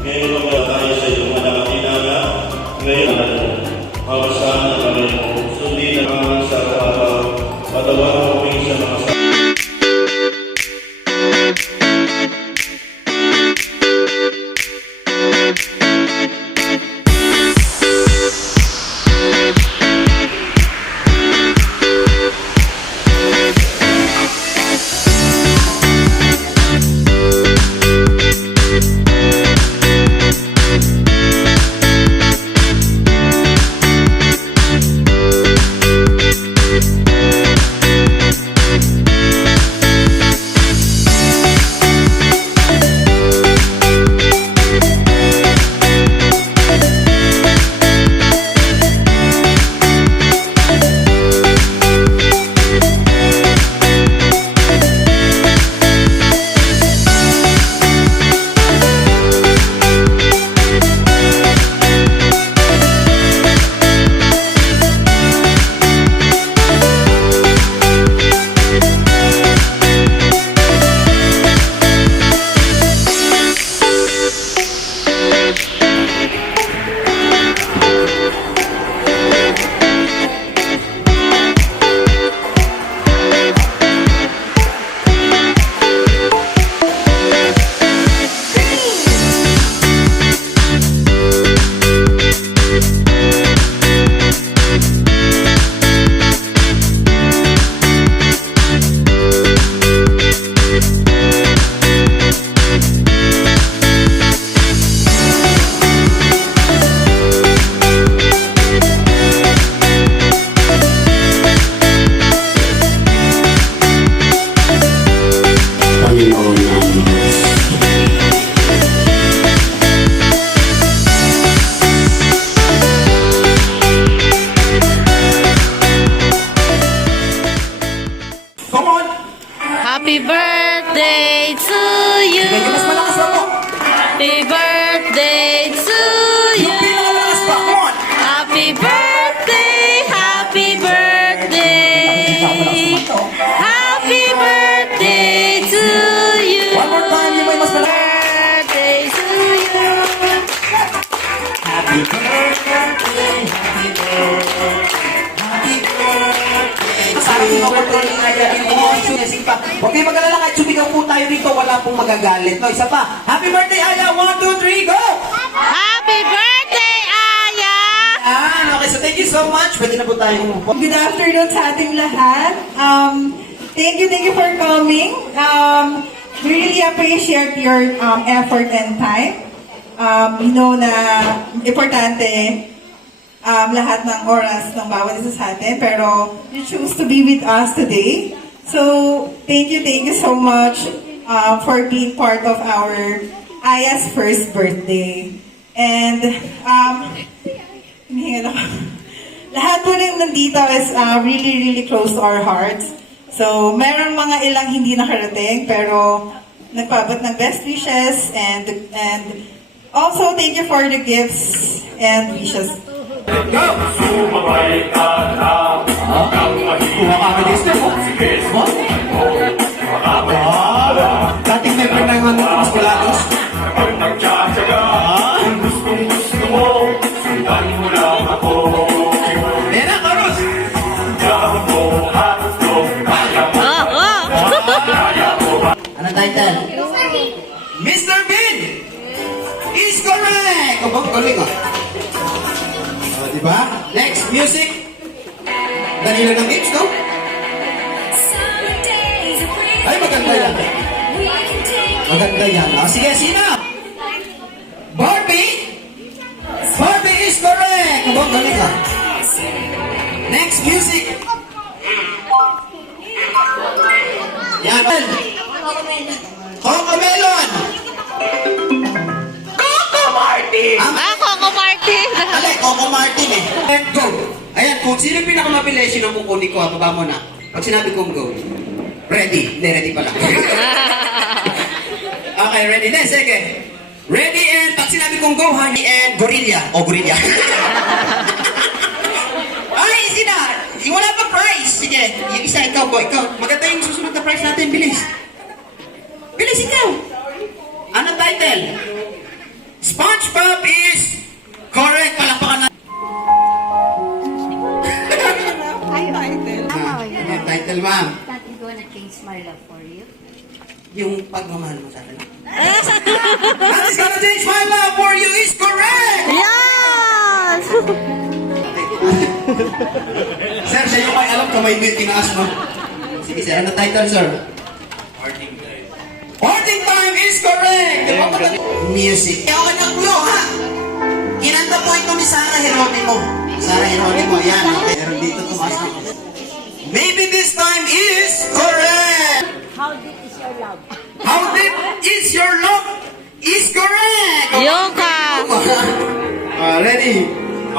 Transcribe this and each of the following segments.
Ngayon mga tayo sa iyong anak inaga, ngayon kawasan ng kami mo, sundin naman sa araw-araw, patawa mo kami sa mga Happy birthday to you. Mas malakas pa po. Happy birthday to you. Pinakamalakas pa. Come on. Happy birthday, happy birthday. Happy birthday to you. One more time, yung may mas malakas. Birthday to you. Happy birthday, happy birthday, happy birthday. Sabi ko ba ito yung nagaging emotion pa. Huwag kayo mag-alala kahit sumigaw po tayo dito, wala pong magagalit. No, isa pa. Happy birthday, Aya! 1, 2, 3, go! Happy birthday, Aya! Okay, so thank you so much. Pwede na po tayo umupo. Good afternoon sa ating lahat. Thank you for coming. We really appreciate your effort and time. You know na importante lahat ng oras ng bawat isa sa atin, pero you choose to be with us today. So, thank you so much for being part of our Aya's first birthday. And, hinihingal ako. Lahat po ng nandito is really close to our hearts. So, meron mga ilang hindi nakarating, pero nagpabot ng best wishes and also thank you for the gifts and wishes. Go! Sumabay ka na ang mahirap. Dating member na yung mas palatos. Kapag nagtsatsaga, kung gustong-gusto mo, sundan mo lang ako. Nena, Carlos! Sundan mo hato, kaya mo. Anong title? Mr. Bean! Is correct! Kabang galing ah. Diba? Next, music. Danilo ng Gibbs, no? Ay, maganda yan. Maganda yan. Sige, sino? Barbie? Barbie is correct! Kabang galing ah. Next, music. Yan. Coco Melon. Coco Martin. Coco Martin. Ale, Coco Martin eh. And go. Ayan, kung sino yung pinakamabilis, yun ang kukunin ko. Baba mo na. Pag sinabi kong go. Ready. Hindi, ready pala. Okay, ready na. Sige. Ready and pag sinabi kong go, honey and gorilla. O, gorilla. Ay, easy na. Wala pa prize. Sige, yung isa, ikaw, boy. Ikaw. Maganda yung susunod na prize natin. Bilis. Bilis, ikaw. Anong title? SpongeBob is correct. Palakpakan na. Anong title, ma'am? That is gonna change my love for you. Yung pagmamahal mo sa akin. That is gonna change my love for you is correct! Yes! Sir, siya yung may alam kung may may tinaas mo. Sige, sir. Ano title, sir? Parting time is correct! Music. Kaya ka ng clue, ha? Kinanta po ito ni Sarah Geronimo. Sarah Geronimo, yan. Okay. Pero dito tumaas na. Maybe this time is correct! How deep is your love? How deep is your love is correct! Yoka! Ready?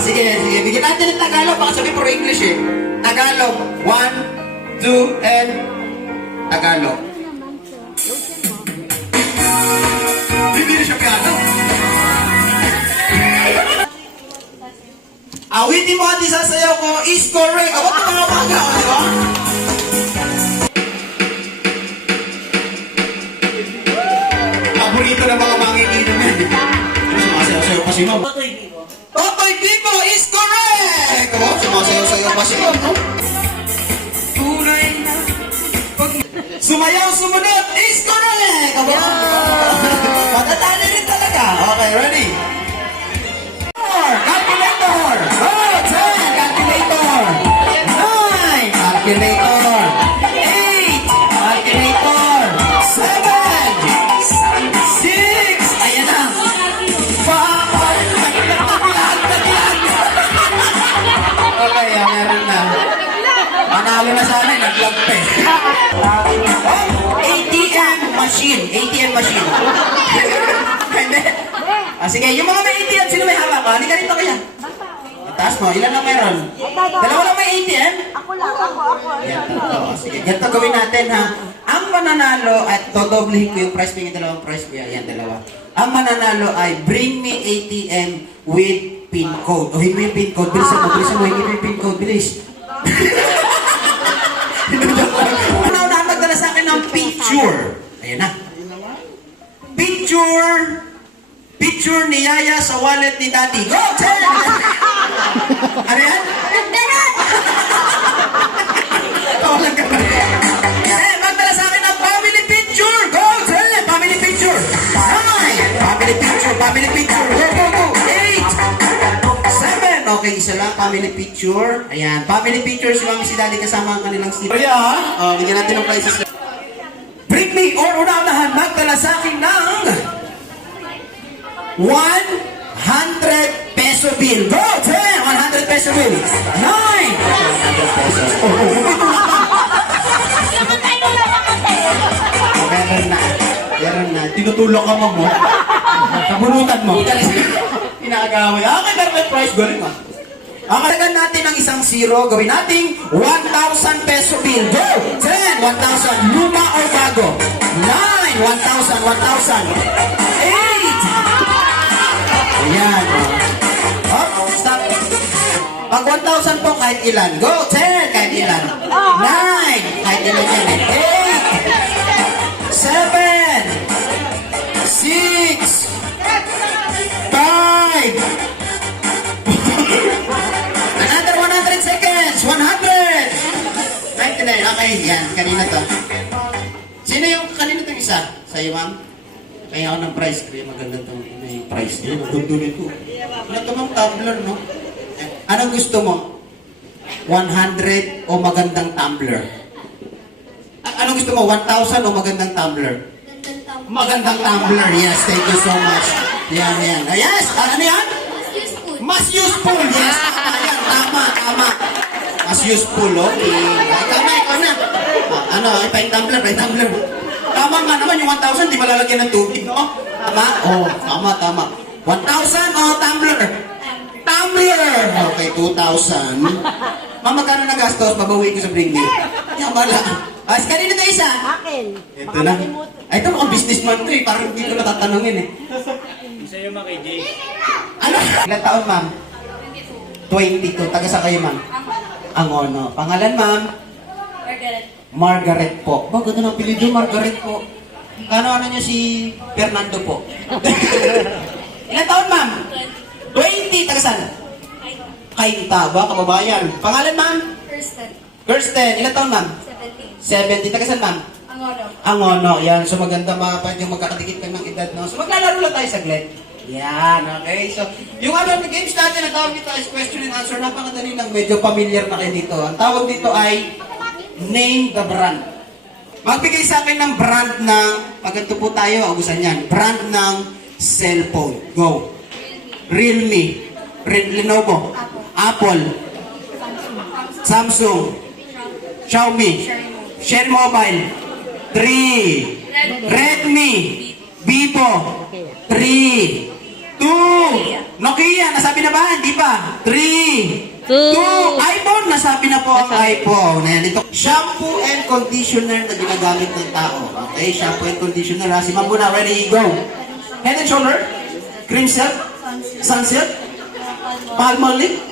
Sige, sige. Bigyan natin ng Tagalog. Baka sabi puro English eh. Tagalog. 1, 2, and Tagalog. Hindi na siya piano. Awitin mo at isasayaw ko is correct. Ako ito mga baga, di ba? Paborito ng mga manginginom yan. Sumasayaw-sayaw pa si Ma'am. Totoy Vivo is correct! Oh, sumasayaw-sayaw pa si Ma'am, no? Tunay na sumayaw sumunod is correct! Matatali rin talaga. Okay, ready? Calculator! Oh, 10! Calculator! 9! Calculator! 8! Calculator! 7! 6! Ayan na! 5! Okay, meron na. Manalo na sana, nag-vlog pa eh. ATM machine. ATM machine. Hindi. Sige, yung mga may ATM, sino may hawak? Halika rito kaya. Taas mo, ilan lang meron? Dalawa lang may ATM? Ako lang, ako. Yan, sige, ganito gawin natin ha. Ang mananalo, at dodoblehin ko yung price mo, yung dalawang price ko yan, dalawa. Ang mananalo ay bring me ATM with PIN code. O hindi mo yung PIN code, bilisan mo, hindi mo yung PIN code, bilis. Una nagdala sa akin ng picture. Ayan na. Picture ni Yaya sa wallet ni Daddy. Go, 10! Ano yan? Tawalan ka ba? Magdala sa akin ng family picture. Go, 10! Family picture. 9! Family picture. Go. 8! 7! Okay, isa lang. Family picture. Ayan. Family picture si Mami si Daddy kasama ang kanilang sila. Kaya, bigyan natin ng prices. Bring me or una-unahan magdala sa akin ng 100 peso bill. Go, 10! 100 peso bill. 9! 100 pesos. Meron na. Tinutulong ka mo. Kabunutan mo. Pinakagawin. Okay, pero may price. Galing ah. Akalagan natin ang isang zero. Gawin natin 1,000 peso bill. Go! 10! 1,000. Luma or bago? 9! 1,000. 8! Ayan. Oh, stop. Pag 1,000 po, kahit ilan. Go, 10, kahit ilan. 9, kahit ilan yan. 8, 7, 6, 5. Another 100 seconds. 100. 99. Okay, yan. Kanina to. Sino yung kanina itong isa? Sa'yo, ma'am? Kaya ako ng price. Kaya maganda itong may price. Yan, ang gundo nito. Ano ito mong tumbler, no? Anong gusto mo? 100 o magandang tumbler? Anong gusto mo? 1,000 o magandang tumbler? Magandang tumbler. Yes, thank you so much. Yan. Yes, ano yan? Mas useful. Yes, tama yan. Tama. useful, okay. Ikaw na. Ano, paint tumbler. Tama nga naman, yung 1,000, di ba lalagyan ng tubig, no? Tama? Oo, tama. 1,000 o tumbler? Tumbler! Okay, 2,000. Ma'am, magkano na gastos? Babawi ko sa bring me. Yan, bala. Kanina to isa? Akin. Ito na. Ay, ito mga businessman to eh. Parang hindi ko natatanungin eh. Ano? Ilan taon, ma'am? 22. Taga sa kayo, ma'am? Angono. Pangalan, ma'am? Margaret po. Ba, ganda ng apelido, Margaret po. Ano niya si Fernando po? Ilan taon, ma'am? 20. Taga saan? Kainta ba, kababayan? Pangalan, ma'am? Kirsten. Ilan taon, ma'am? 70. Taga saan, ma'am? Angono. Yan. So, maganda yung magkakadikit ka ng edad, no? So, maglalaro lang tayo saglit. Yan, okay. So, yung games natin, ang tawag dito is question and answer. Napakadali lang. Medyo familiar na kayo dito. Ang tawag dito ay name the brand. Magbigay sa akin ng brand ng, pag ito po tayo, agusan yan, brand ng cellphone. Go. Realme. Lenovo. Apple. Samsung. Xiaomi. Shell Mobile. 3. Redmi. Vivo. 3. 2. Nokia. Nasabi na ba? Hindi pa. 3. 2. iPhone. Nasabi na po ang iPhone. Ayan, ito. Shampoo and conditioner na ginagamit ng tao. Okay, shampoo and conditioner. Si Mabuna, ready, go. Head and shoulder. Cream silk. Sunsilk. Palmolive.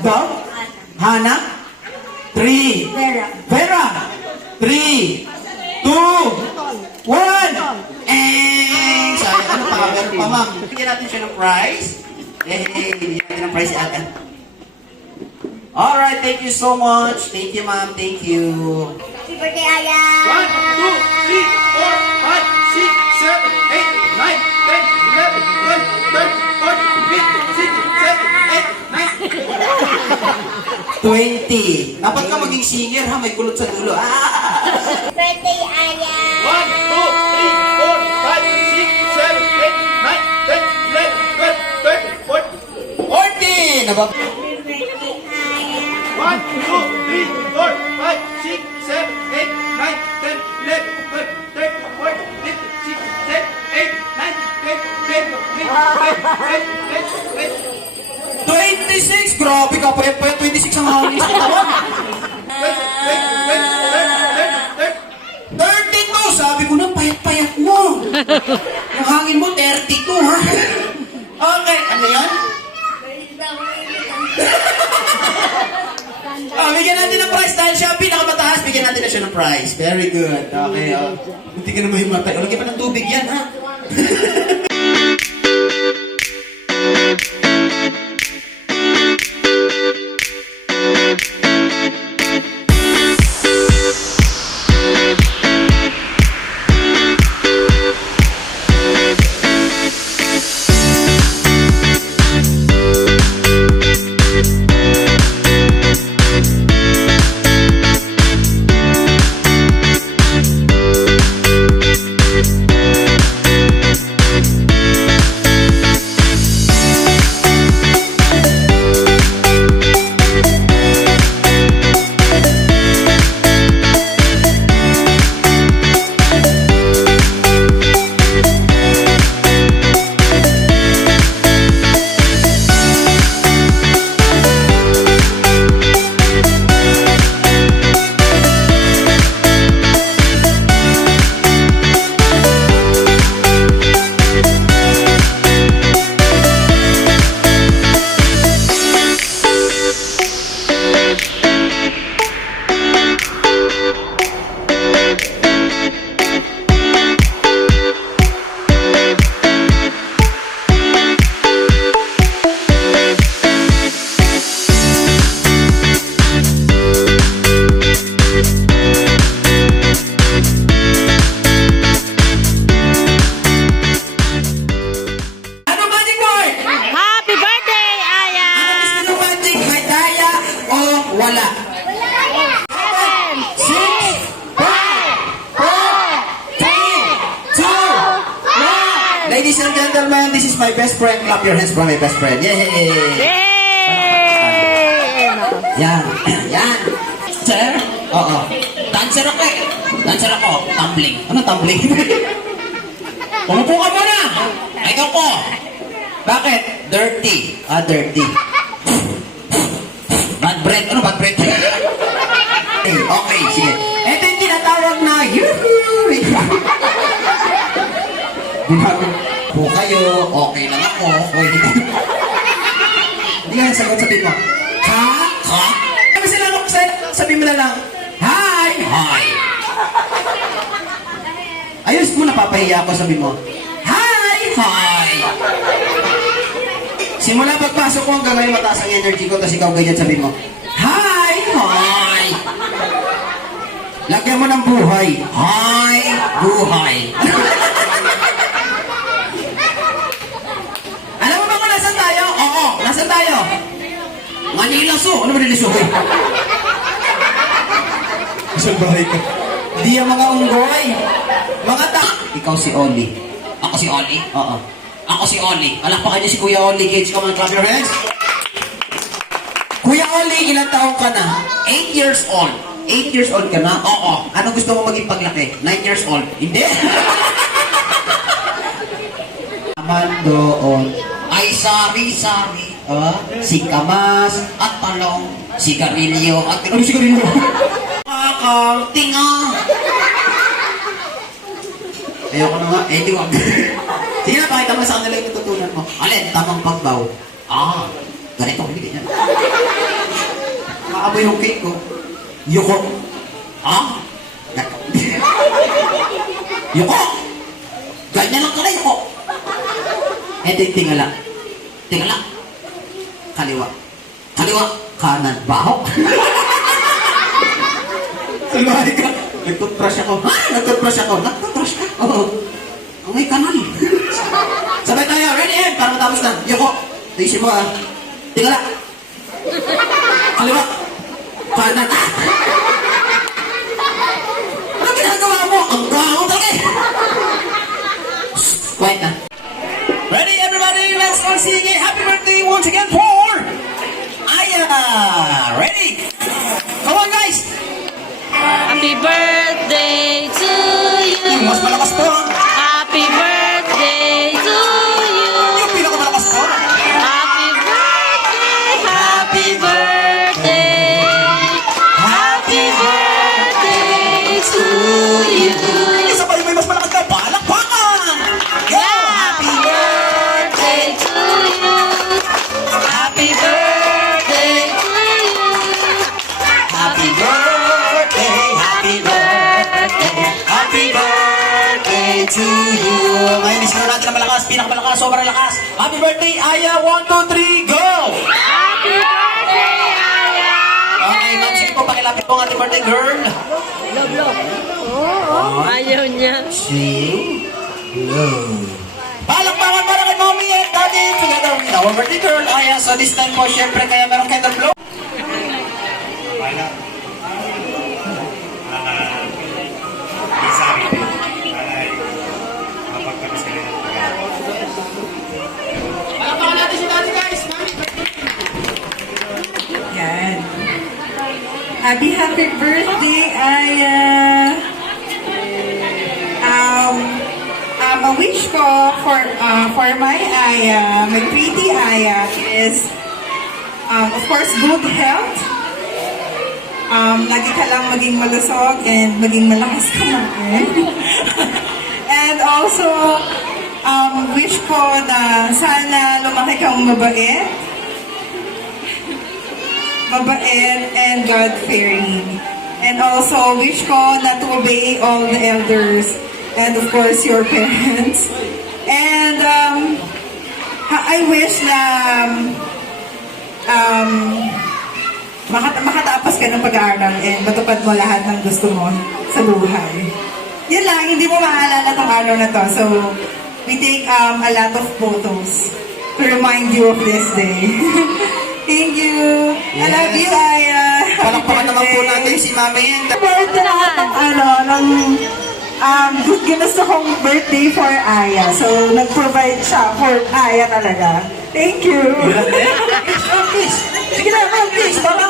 Dove. Hana. 3. Vera. 3. 2. 1. Sayang, ano pa? Meron pa, ma'am. Bigyan natin siya ng prize. Bigyan natin ng prize si Ate. Alright, thank you so much. Thank you, ma'am. Thank you. Happy birthday, Aya! 20. Dapat ka maging singer, ha? May kulot sa dulo. Birthday, Aya! 14. Nabab... Happy birthday, Aya! 26! Grabe ka, payat-payat 26 ang hangin sa katawan. 32! Sabi ko na, payat-payat mo. Yung hangin mo, 32, ha? Okay, ano yan? Bigyan natin ng prize dahil siya ang pinakamataas. Bigyan natin na siya ng prize. Very good. Okay, hindi ka na mahimatay. O, lagyan pa ng tubig yan, ha? Wala. 7, 6, 5, 4, 3, 2, 1. Ladies and gentlemen, this is my best friend. Clap your hands for my best friend. Yay! Yay! Yan. Yan. Sir? Oo. Dancer ako eh. Dancer ako. Tumbling. Ano tumbling? Umupo ka muna. Ikaw po. Bakit? Dirty. Ah, dirty. Bad breath. Ano bad breath? Okay, sige. Ito yung tinatawag na yuhuu. Binago po kayo. Okay lang ako. Oy, hindi ka sagot, sabihin mo. Ha? Ha? Sabi sila ako, sabihin mo na lang. Hi! Hi! Ayos mo, napapahiya ako, sabihin mo. Hi! Hi! Simula pagpasok ko hanggang ngayon mataas ang energy ko, tapos ikaw ganyan sabihin mo. Hi! Hi! Lagyan mo ng buhay. Hi! Buhay. Alam mo ba kung nasan tayo? Oo, nasan tayo? Manila Zoo. Ano Manila Zoo? Isang bahay ka. Di ang mga unggoy. Mga Ikaw si Oli. Ako si Oli? Oo. Ako si Oli. Palakpakan niyo si Kuya Oli. Kids, come on, clap your hands. Kuya Oli, ilang taong ka na? 8 years old. 8 years old ka na? Oo. Ano gusto mo maging paglaki? 9 years old? Hindi. Naman doon. Ay, sari-sari. Sikamas at talong. Sigarilyo at... Ano sigarilyo? Tinga. Ayoko na nga. Eh, di wag. Sige na, pakita mo sa kanila yung natutunan mo. Alin, tamang pagbaw. Ah, ganito. Hindi ganyan. Maaboy yung cake ko. Yuko. Ah? Yuko! Ganyan lang ka na, yuko. Ito yung tingala. Tingala. Kaliwa. Kaliwa. Kanan. Baho. Salwahay ka. Nag-toothbrush ako. Ha? Nag-toothbrush ako. Nag-toothbrush ka? Oo. Ang may kanal. Sabay tayo. Ready, Em? Para matapos na. Yuko. Tayo mo, ah. Tingala. Kaliwa. Kanan. Ano ginagawa mo? Ang gaho talaga eh. Quiet na. Ready, everybody? Let's all sing a happy birthday once again for Aya. Ready? Come on, guys. Happy birthday to you. Mas malakas po. Happy birthday to you. Yung pinakamalakas po. Happy birthday, happy birthday. Happy birthday to you. Isa pa yung may mas malakas ka. Palakpakan! Go! Happy birthday to you. Happy birthday to you. Happy birthday, happy birthday, happy birthday to you. Ngayon, isigaw natin ang malakas, pinakamalakas, sobrang lakas. Happy birthday, Aya! 1, 2, 3, go! Happy birthday, Aya. Okay, ma'am, sige po, pakilapit po ang ating birthday girl. Ayaw niya. See? Palakpakan para kay Mommy and Daddy together with our birthday girl, Aya. So this time po, syempre, kaya meron candle blow. Palakpakan natin si Daddy, guys. Yan. Happy birthday, Aya. A wish ko for my Aya, my pretty Aya, is of course good health. Lagi ka lang maging malusog and maging malakas kumain. And also, wish ko na sana lumaki kang mabait. Mabait and God-fearing. And also, wish ko na to obey all the elders and of course your parents. And I wish na makatapos ka ng pag-aaral and matupad mo lahat ng gusto mo sa buhay. Yan lang, hindi mo maalala tong araw na to. So, we take a lot of photos to remind you of this day. Thank you. I love you, Aya. Palakpakan naman po natin si Mami. Birthday ng ginusto kong birthday for Aya. So, nag-provide siya for Aya talaga. Thank you. Kiss. Sige na, kiss. Para